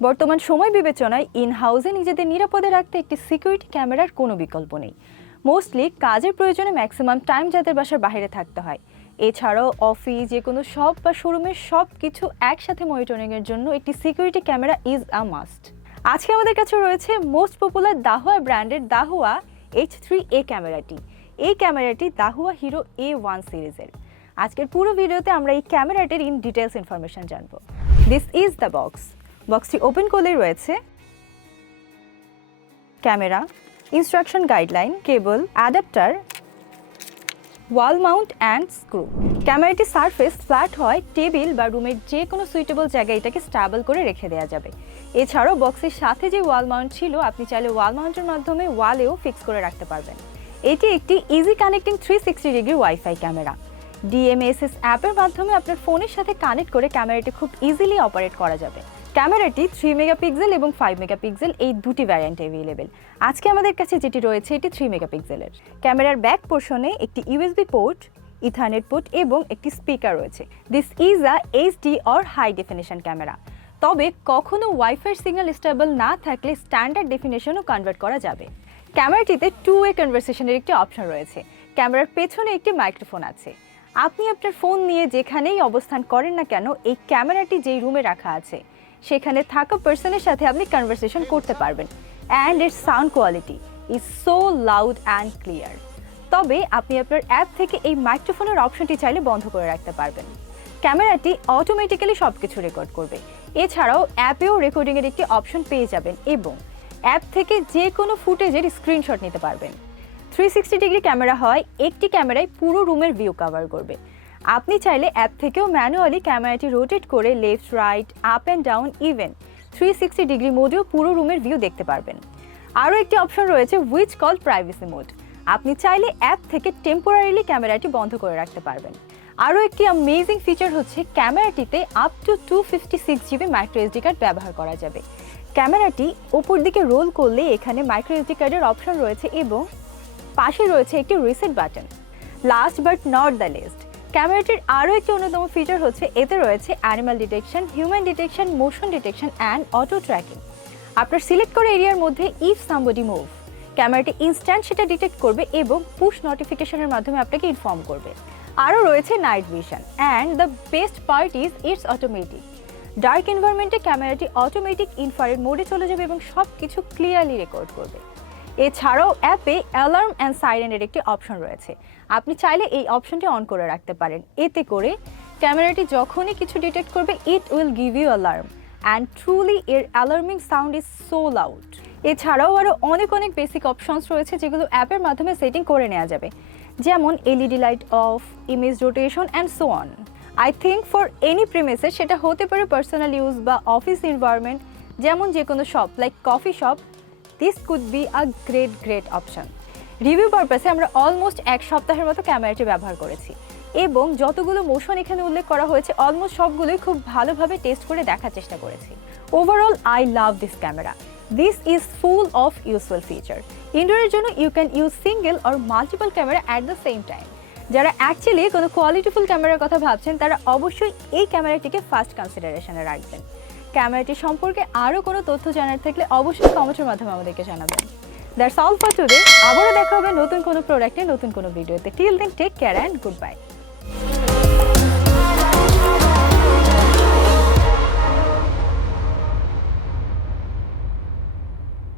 বর্তমান সময় বিবেচনায় ইন হাউসে নিজেদের নিরাপদে রাখতে একটি সিকিউরিটি ক্যামেরার কোনো বিকল্প নেই। মোস্টলি কাজের প্রয়োজনে ম্যাক্সিমাম টাইম যাদের বাসার বাইরে থাকতে হয়। এছাড়াও অফিস, যে কোনো শপ বা শোরুমের সব কিছু একসাথে মনিটরিংয়ের জন্য একটি security camera is a must. আজকে আমাদের কাছে রয়েছে মোস্ট পপুলার দাহুয়া ব্র্যান্ডের দাহুয়া H3A ক্যামেরাটি। এই ক্যামেরাটি দাহুয়া হিরো A1 সিরিজের। আজকের পুরো ভিডিওতে আমরা এই ক্যামেরাটির ইন ডিটেলস ইনফরমেশন জানবো। This is the box. বক্সটি ওপেন করলেই রয়েছে camera, instruction guideline, cable, adapter, wall mount and screw. ক্যামেরাটির সারফেস ফ্ল্যাট হয়, টেবিল বা রুমের যে কোনো সুইটেবল জায়গায় এটাকে স্ট্যাবল করে রেখে দেওয়া যাবে। এছাড়াও বক্সের সাথে যে ওয়াল মাউন্ট ছিল, আপনি চাইলে ওয়াল মাউন্টের মাধ্যমে ওয়ালেও ফিক্স করে রাখতে পারবেন। এটি একটি easy connecting 360 degree wifi camera. DMSS অ্যাপের মাধ্যমে আপনার ফোনের সাথে কানেক্ট করে ক্যামেরাটি খুব ইজিলি অপারেট করা যাবে। ক্যামেরাটি 3 মেগাপিক্সেল এবং 5 মেগাপিক্সেল এই দুটি ভ্যারিয়েন্ট অ্যাভেলেবেল। আজকে আমাদের কাছে যেটি রয়েছে এটি 3 মেগাপিক্সেলের। ক্যামেরার ব্যাক পোর্শনে একটি USB পোর্ট, ইথারনেট পোর্ট এবং একটি স্পিকার রয়েছে। This is a HD or high definition camera. তবে কখনো ওয়াইফাই সিগন্যাল স্টেবল না থাকলে স্ট্যান্ডার্ড ডেফিনিশনও কনভার্ট করা যাবে। ক্যামেরাটিতে 2-ওয়ে কনভারসেশনের একটি অপশন রয়েছে। ক্যামেরার পেছনে একটি মাইক্রোফোন আছে। আপনি আপনার ফোন নিয়ে যেখানেই অবস্থান করেন না কেন, এই ক্যামেরাটি যেই রুমে রাখা আছে সেখানে থাকা পার্সনের সাথে আপনি কনভারসেশন করতে পারবেন। And it's sound quality is so loud and clear. তবে আপনি আপনার অ্যাপ থেকে এই মাইক্রোফোনের অপশনটি চাইলে বন্ধ করে রাখতে পারবেন। ক্যামেরাটি অটোমেটিক্যালি সব কিছু রেকর্ড করবে। এছাড়াও অ্যাপেও রেকর্ডিংয়ের একটি অপশন পেয়ে যাবেন এবং অ্যাপ থেকে যে কোনো ফুটেজের স্ক্রিনশট নিতে পারবেন। 360 ডিগ্রি ক্যামেরা হয়, একটি ক্যামেরায় পুরো রুমের ভিউ কভার করবে। আপনি চাইলে অ্যাপ থেকেও ম্যানুয়ালি ক্যামেরাটি রোটেট করে left, right, up and down, even 360 degree মোডেও পুরো রুমের ভিউ দেখতে পারবেন। আরও একটি অপশন রয়েছে হুইচ কল প্রাইভেসি মোড। আপনি চাইলে অ্যাপ থেকে টেম্পোরারিলি ক্যামেরাটি বন্ধ করে রাখতে পারবেন। আরও একটি অ্যামেজিং ফিচার হচ্ছে ক্যামেরাটিতে up to 256 GB micro SD card ব্যবহার করা যাবে। ক্যামেরাটি ওপর দিকে রোল করলে এখানে মাইক্রো SD কার্ডের অপশন রয়েছে এবং পাশে রয়েছে একটি reset button. Last but not the least, ক্যামেরাটির আরও একটি অন্যতম ফিচার হচ্ছে এতে রয়েছে animal detection, human detection, motion detection and auto tracking. আপনার সিলেক্ট করা এরিয়ার মধ্যে ইফ সামবডি মুভ, ক্যামেরাটি ইনস্ট্যান্ট সেটা ডিটেক্ট করবে এবং পুশ নোটিফিকেশনের মাধ্যমে আপনাকে ইনফর্ম করবে। আরও রয়েছে night vision and the best part is it's automatic. Dark এনভায়রনমেন্টে ক্যামেরাটি অটোমেটিক ইনফ্রারেড মোডে চলে যাবে এবং সব কিছু ক্লিয়ারলি রেকর্ড করবে। এছাড়াও অ্যাপে অ্যালার্ম অ্যান্ড সাইরেনের একটি অপশন রয়েছে। আপনি চাইলে এই অপশনটি অন করে রাখতে পারেন। এতে করে ক্যামেরাটি যখনই কিছু ডিটেক্ট করবে, it will give you alarm and truly এর alarming sound is so loud. এছাড়াও আরও অনেক বেসিক অপশনস রয়েছে যেগুলো অ্যাপের মাধ্যমে সেটিং করে নেওয়া যাবে, যেমন LED light off, image rotation and so on. I think for any premises, সেটা হতে পারে পার্সোনাল ইউজ বা অফিস এনভায়রনমেন্ট, যেমন যে কোনো shop like coffee shop, this could be a great option. Review পারপাসে আমরা অলমোস্ট 1 সপ্তাহের মতো ক্যামেরাটি ব্যবহার করেছি এবং যতগুলো মোশন এখানে উল্লেখ করা হয়েছে অলমোস্ট সবগুলোই খুব ভালোভাবে টেস্ট করে দেখার চেষ্টা করেছি। Overall I love this camera. This is full of useful feature. ইনডোরের জন্য you can use single or multiple camera at the same time. যারা অ্যাকচুয়ালি কোনো কোয়ালিটিফুল ক্যামেরার কথা ভাবছেন তারা অবশ্যই এই ক্যামেরাটিকে ফার্স্ট কনসিডারেশনে রাখবেন। ক্যামেরাটি সম্পর্কে আরও কোনো তথ্য জানার থাকলে অবশ্যই কমেন্টের মাধ্যমে আমাদেরকে জানাবেন। That's all for today. আবারও দেখা হবে নতুন কোনো প্রোডাক্টে, নতুন কোনো ভিডিওতে। Till then take care and good by.